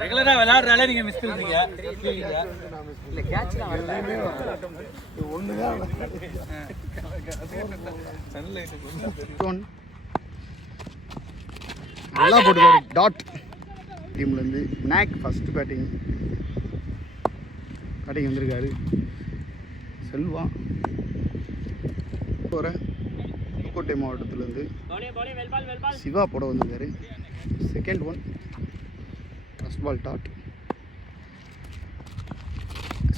ரெகுலரா விளையாடுறாலே நீங்க மிஸ் பண்ணுவீங்க. இல்ல கேட்ச்லாம் வரல. ஒண்ணுதான் சன்லைட் நல்லா போட்டுருக்காரு. டாட் டீம்லேருந்து விநாயக் ஃபஸ்ட்டு பேட்டிங் வந்திருக்காரு. செல்வா புதுக்கோட்டை மாவட்டத்திலேருந்து சிவா போட வந்திருக்காரு. Second one first ball dot.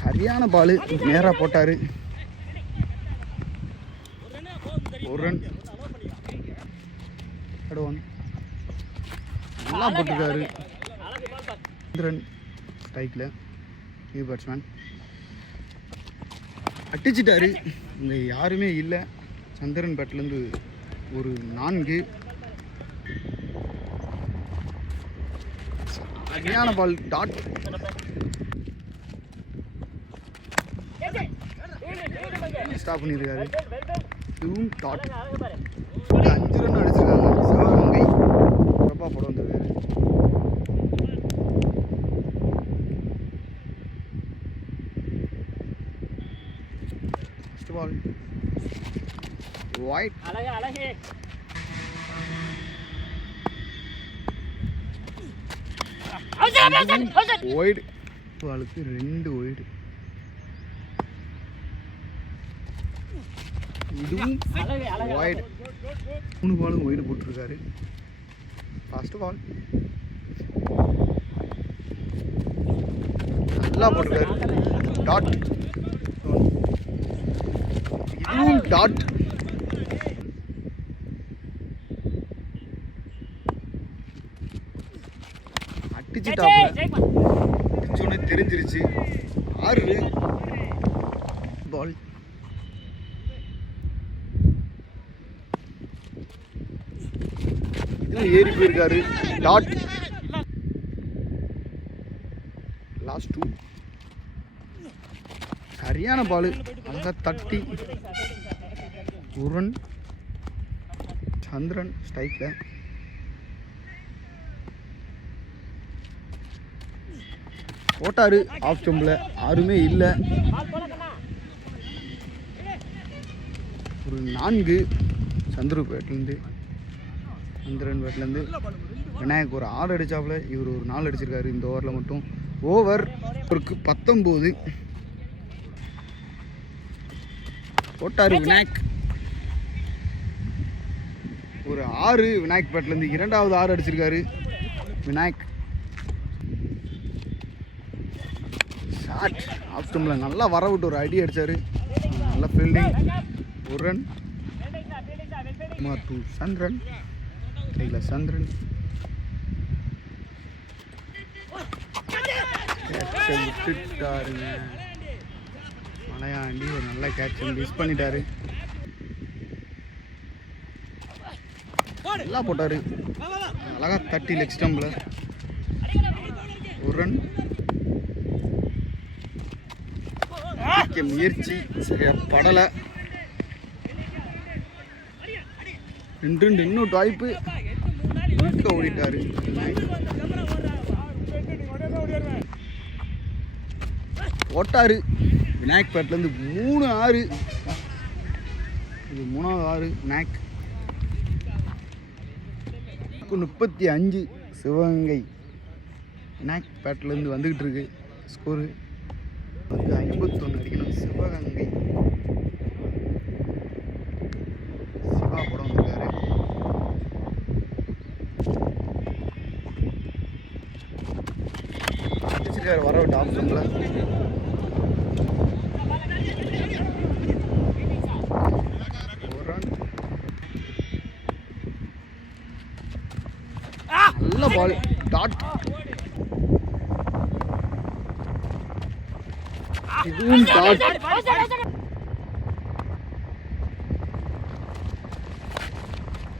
சரியான பால் நேராக போட்டார். ஒரு ரன். தேர்ட் ஒன் நல்லா போட்டிருக்காரு. 2 ரன் ஸ்ட்ரைக்கில் நியூ பேட்ஸ்மேன் அடிச்சிட்டாரு. இங்கே யாருமே இல்லை. சந்திரன் பேட்லேருந்து ஒரு 4. சரியான பால் டாட். ஸ்டாப் பண்ணியிருக்காரு. இதுவும் டாட். 5 ரன் அடிச்சிருக்காங்க. சிவகங்கை பிரபா போட வந்திருக்காரு. First ball white. ஒயிட் பாலுக்கு 2 ஒயிட். இதுவும் ஒயிட். 3 பாலும் ஒயிட் போட்டிருக்காரு. ஃபர்ஸ்ட் பால் நல்லா போட்டிருக்காரு. டாட். இதுவும் டாட். அடிச்சுட்டாப்புல தெரிஞ்சிருச்சு. 6 பால். ஏறி போயிருக்காரு. டாட். லாஸ்ட் 2. சரியான பால் அழகா தட்டி 1 ரன். சந்திரன் ஸ்ட்ரைக்கில். போட்டாரு ஆஃப் ஸ்டம்பில். யாருமே இல்லை. ஒரு 4 சந்திரன் பேட்லேருந்து விநாயக் ஒரு 6 அடித்தாப்புல. இவர் ஒரு 4 அடிச்சிருக்காரு இந்த ஓவரில் மட்டும். ஓவர் அவருக்கு 19. போட்டார் விநாயக் ஒரு 6. விநாயக் பேட்லேருந்து 2வது 6 அடிச்சிருக்காரு விநாயக். ஷாட் ஆஃப் ஸ்டம்பில் நல்லா வர விட்டு ஒரு அடி அடித்தார். நல்ல ஃபீல்டிங். 1 ரன். 2 சந்திரன் கையில். சந்திரன் விட்டுட்டாருங்க. மலையாண்டி ஒரு நல்ல கேட்ச் மிஸ் பண்ணிட்டாரு. நல்லா போட்டார். அழகா தட்டி லெக் ஸ்டம்பில். 1 ரன். முயற்சி சரியா படலை. 2 இன்னொரு வாய்ப்பு. ஓடிட்டாரு. போட்டாரு விநாயக் பேட்லேருந்து 3 6. இது 3வது 6 விநாயக். 35 சிவகங்கை விநாயக் பேட்லேருந்து வந்துக்கிட்டு இருக்கு. ஸ்கோரு 51 அடிக்கணும் சிவகங்கை. சிவா படம் வந்திருக்காரு. அடிச்சிருக்காரு வர விட்டு ஆஃப் ஸ்டம்பில். நல்ல பால் டாட். இதுவும் டாட்.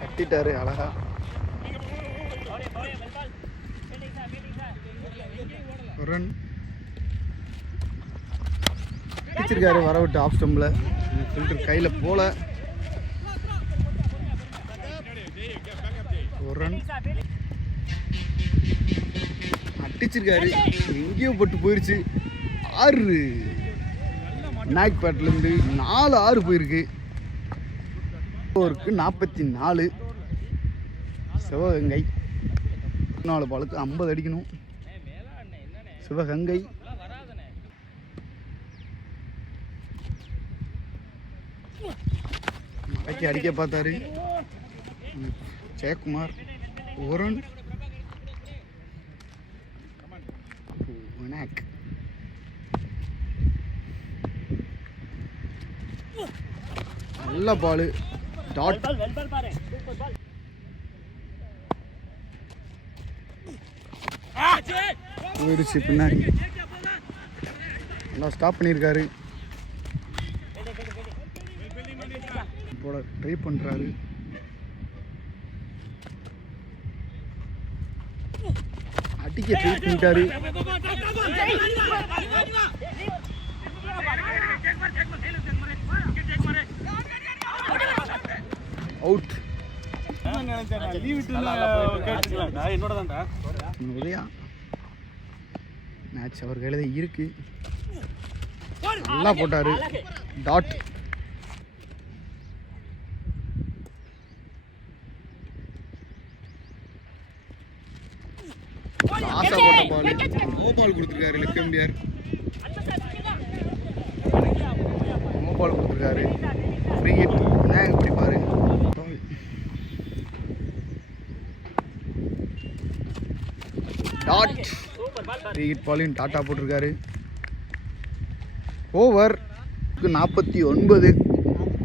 கட்டிட்டாரு அழகா. ஒரு ரன். பிடிச்சிருக்காரு வர விட்டு ஆஃப் ஸ்டம்பில். ஃபில்டர் கையில் போல. ஒரு ரன் அடிச்சிருக்காரு, எங்கேயோ பட்டு போயிருச்சு. 6 நாக் பேட்லேருந்து 4-6 போயிருக்கு. ஓவருக்கு 44. சிவகங்கை 4 பாலுக்கு 50 அடிக்கணும். சிவகங்கை மலைக்கு அடிக்க பார்த்தாரு ஜெயக்குமார். ஒரு ரன். விநாயக் நல்ல பால். டாட் போயிடுச்சு பின்னாடி. நல்லா ஸ்டாப் பண்ணியிருக்காரு. போட ட்ரை பண்ணுறாரு. அடிக்க ட்ரை பண்ணிட்டாரு. அவுட். உதயா மேட்ச் அவர் கையில் தான் இருக்கு. நல்லா போட்டாரு. டாட். ஆசா போட்ட பால். நோ பால் கொடுத்துருக்காரு லெக்கம்பியார். நோ பால் கொடுத்துருக்காரு. Free hit. விநாயக் பிடிப்பாரு. டாட். ஃப்ரீ ஹிட் பாலையும் டாட்டா போட்டிருக்காரு. ஓவர் 49.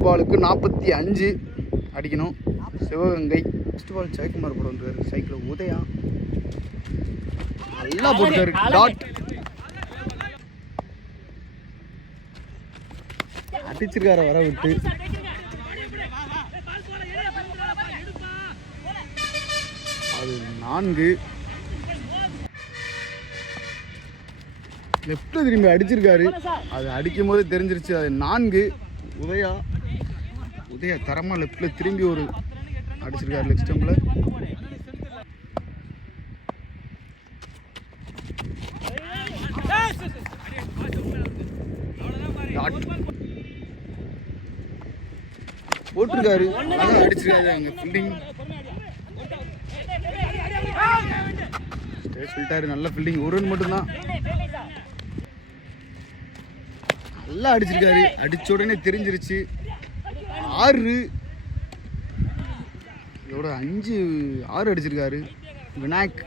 பாலுக்கு 45 அடிக்கணும். சிவகங்கை ஃபர்ஸ்ட் பால் ஜெயக்குமார் போட வந்துருக்காரு. சைக்கிள் உதயா நல்லா போட்டுருக்காரு. டாட். அடிச்சிருக்கார வர விட்டு. அது 4. லெஃப்ட்ல திரும்பி அடிச்சிருக்காரு. அது அடிக்கும் போது தெரிஞ்சிருச்சு அது 4. உதயா தரமா லெஃப்ட்ல திரும்பி ஒரு அடிச்சிருக்காரு லெக் ஸ்டம்ப்ல. போட்டிருக்காரு. அழகா அடிச்சிருக்காரு. அங்க ஃபீல்டிங் சொல்லிட்டாரு. நல்ல ஃபீல்டிங். ஒரு ரன் மட்டும்தான். நல்லா அடிச்சிருக்காரு. அடிச்ச உடனே தெரிஞ்சிருச்சு. 6 இதோட 5-6 அடிச்சிருக்காரு. விநாயக்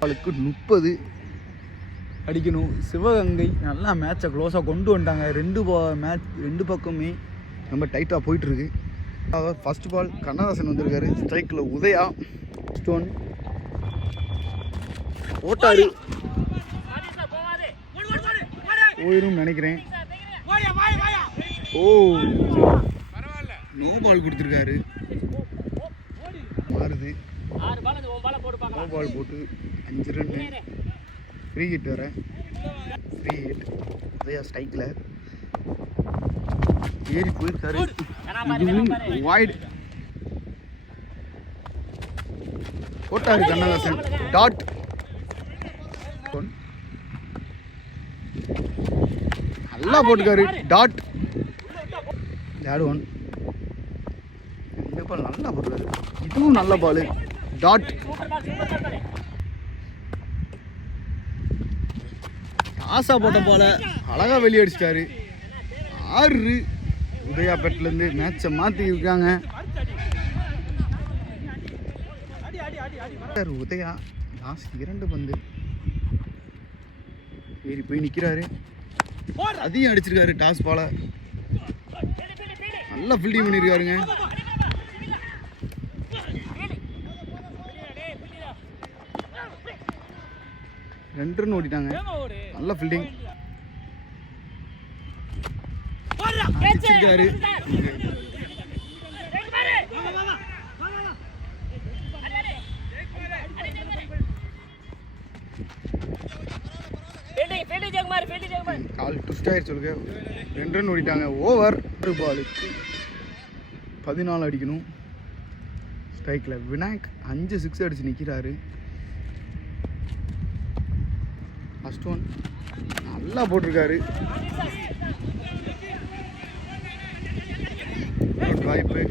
பாலுக்கு 30 அடிக்கணும். சிவகங்கை நல்லா மேட்சை க்ளோஸாக கொண்டு வந்துட்டாங்க. ரெண்டு பக்கமே ரொம்ப டைட்டாக போயிட்டுருக்கு. ஃபர்ஸ்ட் பால் கண்ணதாசன் வந்திருக்காரு. ஸ்ட்ரைக்கில் உதயா ஸ்டோன் போட்டாரு. போயிரும் நினைக்கிறேன். ஓ நோ பால் கொடுத்துருக்காரு. மாறுது. நோ பால் போட்டு 5 ரன். ஃப்ரீ ஹிட் வர. ஃப்ரீ ஹிட் உதயா ஸ்ட்ரைக்கில் ஏறி போயிருக்காரு. இதுவும் வாய்டு போட்டாரு கண்ணதாசன். டாட். நல்லா போட்டுக்காரு. டாட். Third one. இந்த பால் நல்லா போட்டுக்காரு. இதுவும் நல்ல பால். டாட். ஆசா போட்ட பால அழகா வெளியே அடிச்சிட்டாரு. 6 உதயா பேட்லேருந்து மேட்சை மாற்றி இருக்காங்க. உதயா லாஸ்ட் 2 பந்து ஏறி போய் நிற்கிறாரு. அதையும் அடிச்சிருக்காரு. டாஸ் பால நல்லா ஃபீல்டிங் பண்ணியிருக்காருங்க. ரெண்டு ரன் ஓடிட்டாங்க. நல்ல ஃபீல்டிங் அடிச்சிருக்காரு. கால் ட்விஸ்ட் ஆயிடுச்சு சொல்லுங்க. 2 ரன் ஓடிட்டாங்க. ஓவர். ஒரு பாலுக்கு 14 அடிக்கணும். ஸ்ட்ரைக்கில் விநாயக் 5 சிக்ஸ் அடித்து நிற்கிறாரு. ஃபஸ்ட் ஒன் நல்லா போட்டிருக்காரு. வாய்ப்பு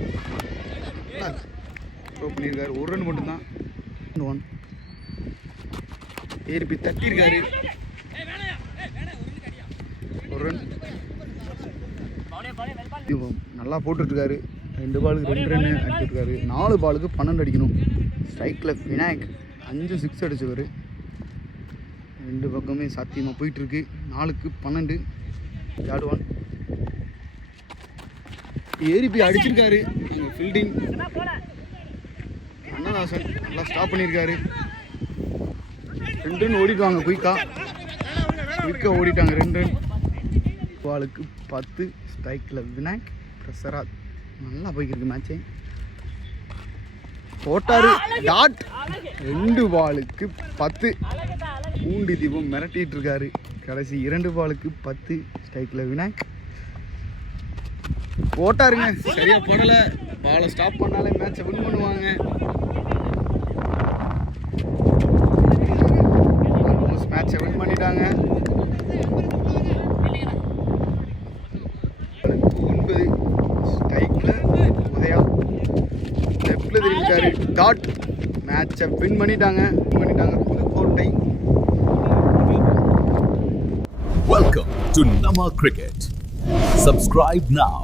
நல்லா த்ரோ பண்ணியிருக்காரு. ஒரு ரன் மட்டும்தான். ஒன் ஏறிப்பி தட்டியிருக்காரு. ஒரு ரன் நல்லா போட்டுட்ருக்காரு. 2 பாலுக்கு 2 ரன்னு அடிச்சுட்ருக்காரு. 4 பாலுக்கு 12 அடிக்கணும். ஸ்ட்ரைக்கில் விநாயக் 5 சிக்ஸ் அடிச்சவர். 2 பக்கமே சாத்தியமாக போயிட்டுருக்கு. 4க்கு 12. யார்டு ஒன் ஏறிப்பி அடிச்சிருக்காரு. ஃபீல்டிங் கண்ணதாசன் நல்லா ஸ்டாப் பண்ணியிருக்காரு. 2 ரன் ஓடிடுவாங்க. குயிக்காக ஓடிட்டாங்க. 2 ரன். பாலுக்கு 10. ஸ்ட்ரைக்கில் விநாயக் பிரசராத் நல்லா போய்க்கிருக்கு மேட்சே. போட்டாரு டாட். 2 பாலுக்கு 10. பூண்டி தீபம் மிரட்டிட்டு இருக்காரு. கடைசி 2 பாலுக்கு 10. ஸ்ட்ரைக்கில் விநாயக் போட்டாருங்க. சரியா போடலை. பாலை ஸ்டாப் பண்ணாலே மேட்சை வின் பண்ணுவாங்க. மேட்சை வின் பண்ணிட்டாங்க. 9. ஸ்ட்ரைக்கில் உதயா லெஃப்டில் திரும்பிட்டாரு. டாட். மேட்சை வின் பண்ணிட்டாங்க. Pudukkottai. Welcome to Nama Cricket. Subscribe now.